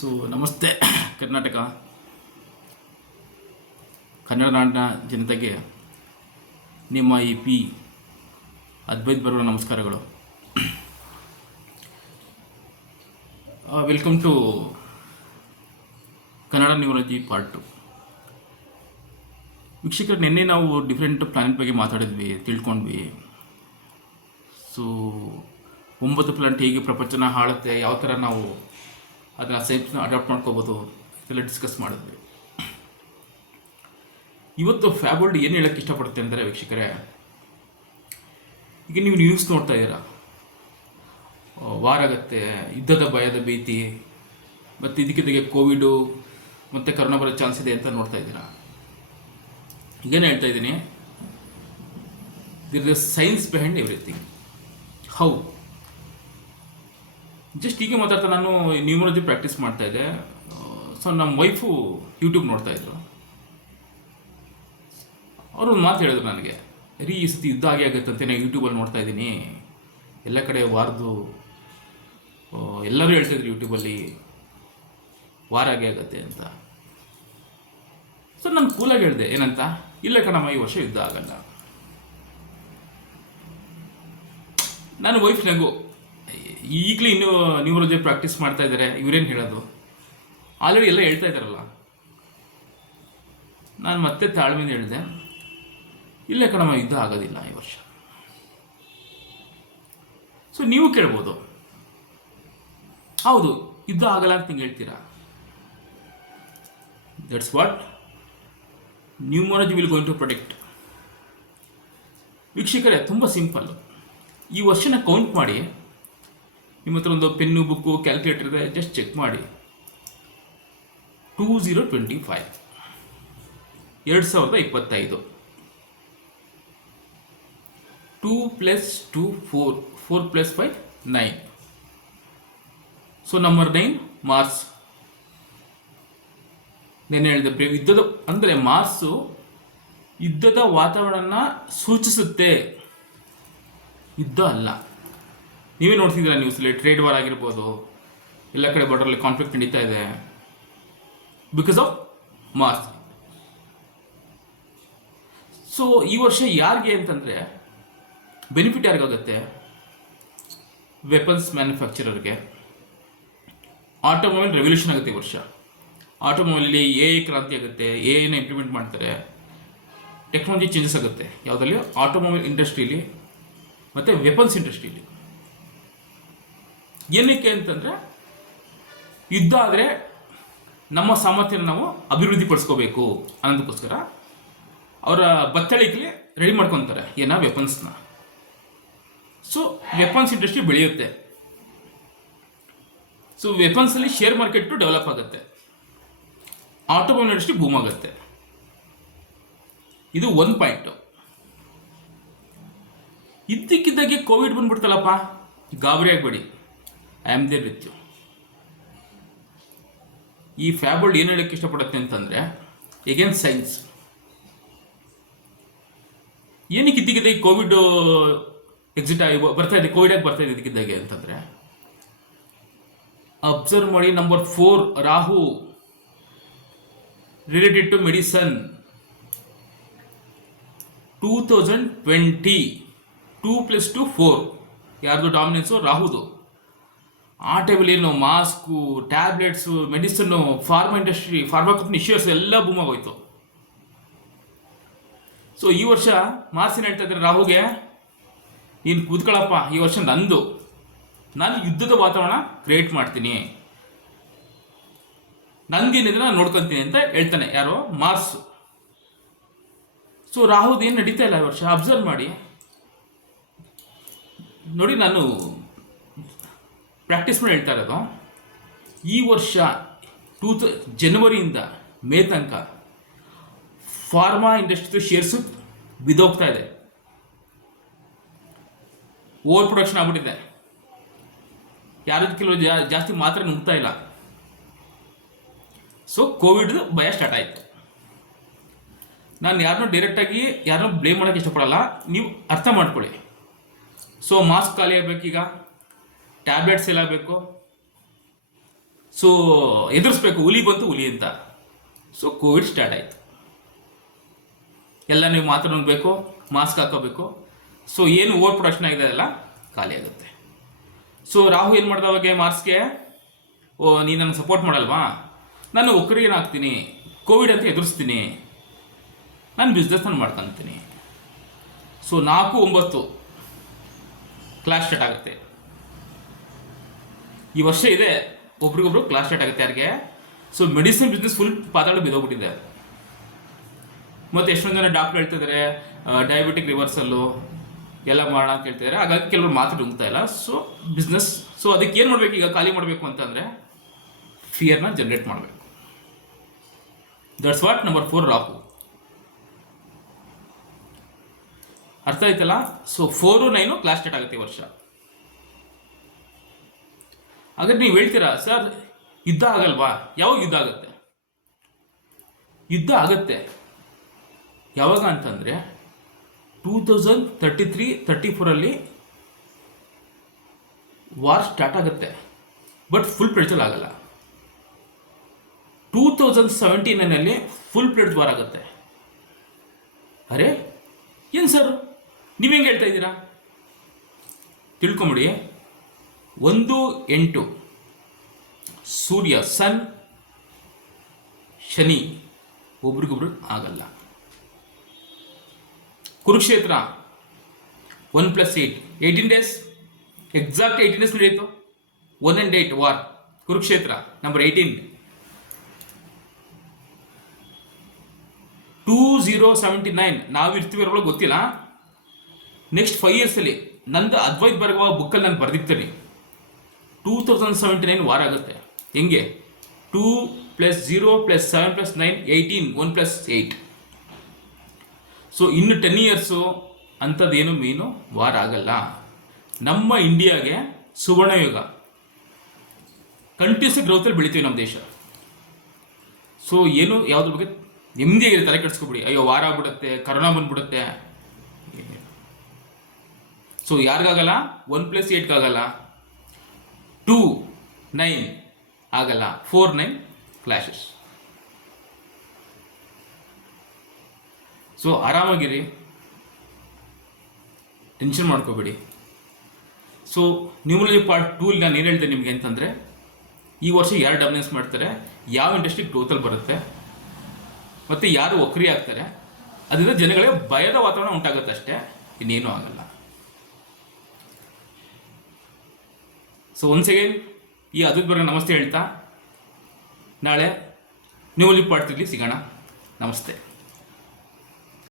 So ನಮಸ್ತೆ ಕರ್ನಾಟಕ, ಕನ್ನಡ ನಾಡಿನ ಜನತೆಗೆ ನಿಮ್ಮ ಈ ಪಿ ಅದ್ವೈತ್ ಬರುವ ನಮಸ್ಕಾರಗಳು. Welcome to Kannada numerology part 2. ವೀಕ್ಷಕರು, ನಿನ್ನೆ ನಾವು ಡಿಫ್ರೆಂಟ್ ಪ್ಲಾನೆಟ್ ಬಗ್ಗೆ ಮಾತಾಡಿದ್ವಿ, ತಿಳ್ಕೊಂಡ್ವಿ. ಸೊ 9 ಪ್ಲಾನೆಟ್ ಹೇಗೆ ಪ್ರಪಂಚನ ಆಳುತ್ತೆ, ಯಾವ ಥರ ನಾವು ಅದನ್ನು ಸೈನ್ಸ್ನ ಅಡಾಪ್ಟ್ ಮಾಡ್ಕೋಬೋದು, ಇದೆಲ್ಲ ಡಿಸ್ಕಸ್ ಮಾಡಿದ್ವಿ. ಇವತ್ತು ಫ್ಯಾಬಲ್ಡ್ ಏನು ಹೇಳೋಕ್ಕೆ ಇಷ್ಟಪಡುತ್ತೆ ಅಂದರೆ, ವೀಕ್ಷಕರೇ, ಈಗ ನೀವು ನ್ಯೂಸ್ ನೋಡ್ತಾ ಇದ್ದೀರಾ, ವಾರ್ ಆಗುತ್ತೆ, ಯುದ್ಧದ ಭಯದ ಭೀತಿ, ಮತ್ತು ಇದಕ್ಕಿದ್ದಾಗೆ ಕೋವಿಡು ಮತ್ತು ಕರೋನಾ ಬರೋ ಚಾನ್ಸ್ ಇದೆ ಅಂತ ನೋಡ್ತಾ ಇದ್ದೀರಾ. ಈಗೇನು ಹೇಳ್ತಾ ಇದ್ದೀನಿ, there is science behind everything. How just ಹೀಗೆ ಮಾತಾಡ್ತಾ ನಾನು ನ್ಯೂಮರಾಲಜಿ ಪ್ರಾಕ್ಟೀಸ್ ಮಾಡ್ತಾ ಇದ್ದೆ. ಸೊ ನಮ್ಮ ವೈಫು ಯೂಟ್ಯೂಬ್ ನೋಡ್ತಾ ಇದ್ರು. ಅವರು ಒಂದು ಮಾತು ಹೇಳಿದ್ರು ನನಗೆ, ಈ ಸತಿ ಯುದ್ಧ ಆಗೇ ಆಗುತ್ತಂತೆ, ನಾನು ಯೂಟ್ಯೂಬಲ್ಲಿ ನೋಡ್ತಾ ಇದ್ದೀನಿ, ಎಲ್ಲ ಕಡೆ ವಾರ್ದು ಎಲ್ಲರೂ ಹೇಳ್ತಾಯಿದ್ರು ಯೂಟ್ಯೂಬಲ್ಲಿ ವಾರ್ ಆಗೇ ಆಗುತ್ತೆ ಅಂತ. ಸೊ ನಾನು ಕೂಲಾಗಿ ಹೇಳಿದೆ, ಏನಂತ, ಇಲ್ಲ ಕಣಮ್ಮ, ಈ ವರ್ಷ ಯುದ್ಧ ಆಗಲ್ಲ. ನನ್ನ ವೈಫ್ ನಗು, ಈಗಲೂ ಇನ್ನೂ ನ್ಯೂಮರಾಲಜಿ ಪ್ರಾಕ್ಟೀಸ್ ಮಾಡ್ತಾ ಇದ್ದಾರೆ, ಇವರೇನು ಹೇಳೋದು, ಆಲ್ರೆಡಿ ಎಲ್ಲ ಹೇಳ್ತಾ ಇದ್ದಾರಲ್ಲ. ನಾನು ಮತ್ತೆ ತಾಳ್ಮೆಯಿಂದ ಹೇಳಿದೆ, ಇಲ್ಲ ಕಣಮ್ಮ, ಯುದ್ಧ ಆಗೋದಿಲ್ಲ ಈ ವರ್ಷ. ಸೊ ನೀವು ಕೇಳ್ಬೋದು, ಹೌದು ಯುದ್ಧ ಆಗಲ್ಲ ಅಂತ ಹಿಂಗೆ ಹೇಳ್ತೀರಾ. That's what numerology will going to protect. ವೀಕ್ಷಕರೇ, ತುಂಬ ಸಿಂಪಲ್ಲು. ಈ ವರ್ಷನ ಕೌಂಟ್ ಮಾಡಿ, ನಿಮ್ಮ ಹತ್ರ ಒಂದು ಪೆನ್ನು, ಬುಕ್ಕು, ಕ್ಯಾಲ್ಕುಲೇಟರ್ ಇದೆ, ಜಸ್ಟ್ ಚೆಕ್ ಮಾಡಿ. 2025 2025 2 + 2 4 4 + 5 9. So number 9 Mars. ನಾನು ಹೇಳಿದೆ, ಯುದ್ಧದ ಅಂದರೆ ಮಾರ್ಸು ಯುದ್ಧದ ವಾತಾವರಣ ಸೂಚಿಸುತ್ತೆ, ಯುದ್ಧ ಅಲ್ಲ. ನೀವೇ ನೋಡ್ತಿದ್ದೀರಾ ನ್ಯೂಸಲ್ಲಿ, ಟ್ರೇಡ್ ವಾರ್ ಆಗಿರ್ಬೋದು, ಎಲ್ಲ ಕಡೆ ಬಾರ್ಡರಲ್ಲಿ ಕಾನ್ಫ್ಲಿಕ್ಟ್ ನಡೀತಾ ಇದೆ ಬಿಕಾಸ್ ಆಫ್ ಮಾರ್ಸ್. ಸೊ ಈ ವರ್ಷ ಯಾರಿಗೆ ಅಂತಂದರೆ ಬೆನಿಫಿಟ್ ಯಾರಿಗಾಗುತ್ತೆ, ವೆಪನ್ಸ್ ಮ್ಯಾನುಫ್ಯಾಕ್ಚರರ್ಗೆ. ಆಟೋಮೊಬೈಲ್ ರೆವಲ್ಯೂಷನ್ ಆಗುತ್ತೆ ಈ ವರ್ಷ. ಆಟೋಮೊಬೈಲಲ್ಲಿ AI ಕ್ರಾಂತಿ ಆಗುತ್ತೆ, AIನ ಇಂಪ್ಲಿಮೆಂಟ್ ಮಾಡ್ತಾರೆ, ಟೆಕ್ನಾಲಜಿ ಚೇಂಜಸ್ ಆಗುತ್ತೆ. ಯಾವುದಲ್ಲಿ, ಆಟೋಮೊಬೈಲ್ ಇಂಡಸ್ಟ್ರೀಲಿ ಮತ್ತು ವೆಪನ್ಸ್ ಇಂಡಸ್ಟ್ರೀಲಿ. ಏನಕ್ಕೆ ಅಂತಂದರೆ, ಯುದ್ಧ ಆದರೆ ನಮ್ಮ ಸಾಮರ್ಥ್ಯನ ನಾವು ಅಭಿವೃದ್ಧಿ ಪಡಿಸ್ಕೋಬೇಕು ಅನ್ನೋದಕ್ಕೋಸ್ಕರ ಅವರ ಬತ್ತಳಿಕೆ ರೆಡಿ ಮಾಡ್ಕೊತಾರೆ, ವೆಪನ್ಸ್ನ. ಸೊ ವೆಪನ್ಸ್ ಇಂಡಸ್ಟ್ರಿ ಬೆಳೆಯುತ್ತೆ. ಸೊ ವೆಪನ್ಸಲ್ಲಿ ಶೇರ್ ಮಾರ್ಕೆಟು ಡೆವಲಪ್ ಆಗುತ್ತೆ, ಆಟೋಮೊಬೈಲ್ ಇಂಡಸ್ಟ್ರಿ ಬೂಮ್ ಆಗುತ್ತೆ. ಇದು ಒಂದು ಪಾಯಿಂಟು. ಇದ್ದಕ್ಕಿದ್ದಾಗೆ ಕೋವಿಡ್ ಬಂದ್ಬಿಡ್ತಲ್ಲಪ್ಪ, ಗಾಬರಿ ಆಗಬೇಡಿ, I am there with you. ಈ ಫ್ಯಾಬಲ್ಡ್ ಏನು ಹೇಳಕ್ಕೆ ಇಷ್ಟಪಡುತ್ತೆ ಅಂತಂದರೆ, ಎಗೇನ್ ಸೈನ್ಸ್. ಏನಕ್ಕೆ ಇದ್ದಕ್ಕಿದ್ದಾಗ ಕೋವಿಡ್ ಎಕ್ಸಿಟ್ ಆಗಿ ಬರ್ತಾ ಇದೆ, ಕೋವಿಡ್ ಆಗಿ ಬರ್ತಾ ಇದೆ ಇದ್ದಕ್ಕಿದ್ದಾಗೆ ಅಂತಂದರೆ, ಅಬ್ಸರ್ವ್ ಮಾಡಿ. Number 4 Rahu, related to medicine. 2020 2 + 2 4 ಯಾರ್ದು ಡಾಮಿನೆನ್ಸು, ರಾಹುದು. ಆ ಟೈಮಲ್ಲಿ ಏನು mask, tablets, medicine, pharma industry, pharma company shares ಎಲ್ಲ ಬೂಮ್ ಆಗೋಯ್ತು. ಸೊ ಈ ವರ್ಷ ಮಾರ್ಸಿನ ಹೇಳ್ತಾ ಇದ್ದಾರೆ ರಾಹುಗೆ, ನೀನು ಕೂತ್ಕೊಳ್ಳಪ್ಪ, ಈ ವರ್ಷ ನಾನು ಯುದ್ಧದ ವಾತಾವರಣ ಕ್ರಿಯೇಟ್ ಮಾಡ್ತೀನಿ, ನಂದೇನಿದ್ರೆ ನಾನು ನೋಡ್ಕೊತೀನಿ ಅಂತ ಹೇಳ್ತಾನೆ. ಯಾರೋ, ಮಾರ್ಸ್. ಸೊ ರಾಹುದು ಏನು ನಡೀತಾ ಇಲ್ಲ ಈ ವರ್ಷ, ಅಬ್ಸರ್ವ್ ಮಾಡಿ ನೋಡಿ. ನಾನು ಪ್ರಾಕ್ಟೀಸ್ ಮಾಡಿ ಹೇಳ್ತಾ ಇರೋದು, ಈ ವರ್ಷ ಜನವರಿಯಿಂದ ಮೇ ತನಕ ಫಾರ್ಮಾ ಇಂಡಸ್ಟ್ರಿ ಶೇರ್ಸು ಬಿದ್ದೋಗ್ತಾ ಇದೆ, ಓವರ್ ಪ್ರೊಡಕ್ಷನ್ ಆಗ್ಬಿಟ್ಟಿದೆ, ಯಾರು ಕೆಲವು ಜಾಸ್ತಿ ಮಾತ್ರ ನುಗ್ತಾ ಇಲ್ಲ. ಸೊ ಕೋವಿಡ್ ಭಯ ಸ್ಟಾರ್ಟ್ ಆಯಿತು. ನಾನು ಯಾರನ್ನೂ ಡೈರೆಕ್ಟಾಗಿ ಯಾರನ್ನೂ ಬ್ಲೇಮ್ ಮಾಡೋಕ್ಕೆ ಇಷ್ಟಪಡಲ್ಲ, ನೀವು ಅರ್ಥ ಮಾಡ್ಕೊಳ್ಳಿ. ಸೊ ಮಾಸ್ಕ್ ಖಾಲಿ ಆಗಬೇಕೀಗ, ಟ್ಯಾಬ್ಲೆಟ್ಸ್ ಎಲ್ಲ ಬೇಕು, ಸೊ ಎದುರಿಸ್ಬೇಕು, ಹುಲಿ ಬಂತು ಹುಲಿ ಅಂತ. ಸೊ ಕೋವಿಡ್ ಸ್ಟಾರ್ಟ್ ಆಯಿತು. ಎಲ್ಲ ನೀವು ಮಾತಾಡಬೇಕು, ಮಾಸ್ಕ್ ಹಾಕೋಬೇಕು. ಸೊ ಏನು ಓವರ್ ಪ್ರೊಡಕ್ಷನ್ ಆಗಿದೆ ಎಲ್ಲ ಖಾಲಿ ಆಗುತ್ತೆ. ಸೊ ರಾಹು ಏನು ಮಾಡ್ದ ಅವಾಗ ಮಾರ್ಚ್ಗೆ, ನೀನು ನನಗೆ ಸಪೋರ್ಟ್ ಮಾಡಲ್ವಾ, ನಾನು ಒಕ್ಕರಿಗೆ ಹಾಕ್ತೀನಿ, ಕೋವಿಡ್ ಅಂತ ಎದುರಿಸ್ತೀನಿ, ನಾನು ಬಿಸ್ನೆಸ್ ನಾನು ಮಾಡ್ಕೊತೀನಿ. ಸೊ 4-9 ಕ್ಲಾಸ್ ಸ್ಟಾರ್ಟ್ ಆಗುತ್ತೆ. ಈ ವರ್ಷ ಇದೆ, ಒಬ್ರಿಗೊಬ್ರು ಕ್ಲಾಸ್ ಸ್ಟಾರ್ಟ್ ಆಗುತ್ತೆ ಯಾರಿಗೆ. ಸೊ ಮೆಡಿಸಿನ್ ಬಿಸ್ನೆಸ್ ಫುಲ್ ಪಾತಾಳ ಬಿದ್ದೋಗ್ಬಿಟ್ಟಿದೆ. ಮತ್ತು ಎಷ್ಟೊಂದು ಜನ ಡಾಕ್ಟರ್ ಹೇಳ್ತಿದ್ದಾರೆ ಡಯಾಬಿಟಿಕ್ ರಿವರ್ಸಲ್ಲು ಎಲ್ಲ ಮಾಡೋಣ ಅಂತ ಹೇಳ್ತಿದ್ದಾರೆ. ಹಾಗಾಗಿ ಕೆಲವರು ಮಾತು ನುಗ್ತಾ ಇಲ್ಲ. ಸೊ ಬಿಸ್ನೆಸ್, ಸೊ ಅದಕ್ಕೆ ಏನು ಮಾಡಬೇಕು ಈಗ, ಖಾಲಿ ಮಾಡಬೇಕು ಅಂತಂದರೆ ಫಿಯರ್ನ ಜನ್ರೇಟ್ ಮಾಡಬೇಕು. That's what number 4 Rahu. ಅರ್ಥ ಆಯ್ತಲ್ಲ. ಸೊ 4-9 ಕ್ಲಾಸ್ ಸ್ಟಾರ್ಟ್ ಆಗುತ್ತೆ ಈ ವರ್ಷ. ಹಾಗಾದ್ರೆ ನೀವು ಹೇಳ್ತೀರಾ ಸರ್ ಯುದ್ಧ ಆಗಲ್ವಾ? ಯಾವಾಗ ಯುದ್ಧ ಆಗುತ್ತೆ? ಯುದ್ಧ ಆಗುತ್ತೆ ಯಾವಾಗ ಅಂತಂದರೆ 2033-34 ವಾರ್ ಸ್ಟಾರ್ಟ್ ಆಗುತ್ತೆ, ಬಟ್ ಫುಲ್ ಪ್ಲೇಡ್ಜಲ್ಲಿ ಆಗಲ್ಲ. 2079 ಫುಲ್ ಪ್ಲೇಡ್ಜ್ ವಾರ್ ಆಗುತ್ತೆ. ಅರೆ ಏನು ಸರ್ ನೀವು ಹೆಂಗೆ ಹೇಳ್ತಾ ಇದ್ದೀರಾ? ತಿಳ್ಕೊಂಬಿಡಿ, 1-8 ಸೂರ್ಯ, ಸನ್, ಶನಿ ಒಬ್ರಿಗೊಬ್ರು ಆಗಲ್ಲ. ಕುರುಕ್ಷೇತ್ರ 1+8 18 days, ಎಕ್ಸಾಕ್ಟ್ 18 days ನಡೆಯಿತು. 1 and 8 ವಾರ್, ಕುರುಕ್ಷೇತ್ರ ನಂಬರ್ 18. 2079 ನಾವು ಇರ್ತೀವಿ ಗೊತ್ತಿಲ್ಲ. ನೆಕ್ಸ್ಟ್ 5 years ನಂದು ಅದ್ವೈತ್ ಭಾರ್ಗವ ಬುಕ್ಕಲ್ಲಿ ನಾನು ಬರೆದಿರ್ತೀನಿ. 2079 ವಾರ ಆಗುತ್ತೆ. ಹೆಂಗೆ? 2 + 0 + 7 + 9 18, 1+8. ಸೊ ಇನ್ನು 10 years ಅಂಥದ್ದೇನು ಮೀನು ವಾರ ಆಗಲ್ಲ. ನಮ್ಮ ಇಂಡಿಯಾಗೆ ಸುವರ್ಣಯುಗ, ಕಂಟಿನ್ಯೂಸ್ ಗ್ರೋತಲ್ಲಿ ಬೆಳಿತೀವಿ ನಮ್ಮ ದೇಶ. ಸೊ ಏನು ಯಾವುದ್ರ ಬಗ್ಗೆ ನೆಮ್ಮದಿಯಾಗಿದೆ, ತಲೆ ಕೆಡಿಸ್ಕೊಬಿಡಿ. ಅಯ್ಯೋ ವಾರ ಆಗ್ಬಿಡುತ್ತೆ, ಕರೋನಾ ಬಂದ್ಬಿಡುತ್ತೆ. ಸೊ ಯಾರಿಗಾಗಲ್ಲ? 1+8 ಆಗಲ್ಲ, 2-9 ಆಗಲ್ಲ, 4-9 ಕ್ಲಾಶಸ್. ಸೊ ಆರಾಮಾಗಿರಿ, ಟೆನ್ಷನ್ ಮಾಡ್ಕೋಬೇಡಿ. ಸೊ ನ್ಯೂಮರಾಲಜಿ ಪಾರ್ಟ್ 2 ನಾನು ಏನು ಹೇಳ್ತೇನೆ ನಿಮಗೆ ಅಂತಂದರೆ, ಈ ವರ್ಷ ಯಾರು ಡಾಮಿನೆನ್ಸ್ ಮಾಡ್ತಾರೆ, ಯಾವ ಇಂಡಸ್ಟ್ರಿ ಗ್ರೋತಲ್ಲಿ ಬರುತ್ತೆ, ಮತ್ತು ಯಾರು ಒಕ್ರಿ ಆಗ್ತಾರೆ, ಅದರಿಂದ ಜನಗಳಿಗೆ ಭಯದ ವಾತಾವರಣ ಉಂಟಾಗುತ್ತೆ ಅಷ್ಟೇ, ಇನ್ನೇನೂ ಆಗಲ್ಲ. ಸೊ ಒನ್ಸ್ ಅಗೇನ್ ಈ ಅದ್ಭುತ ಬಗ್ಗೆ ನಮಸ್ತೆ ಹೇಳ್ತಾ, ನಾಳೆ ನ್ಯೂಮರಾಲಜಿ ಪಾರ್ಟ್ 3 ಸಿಗೋಣ. ನಮಸ್ತೆ.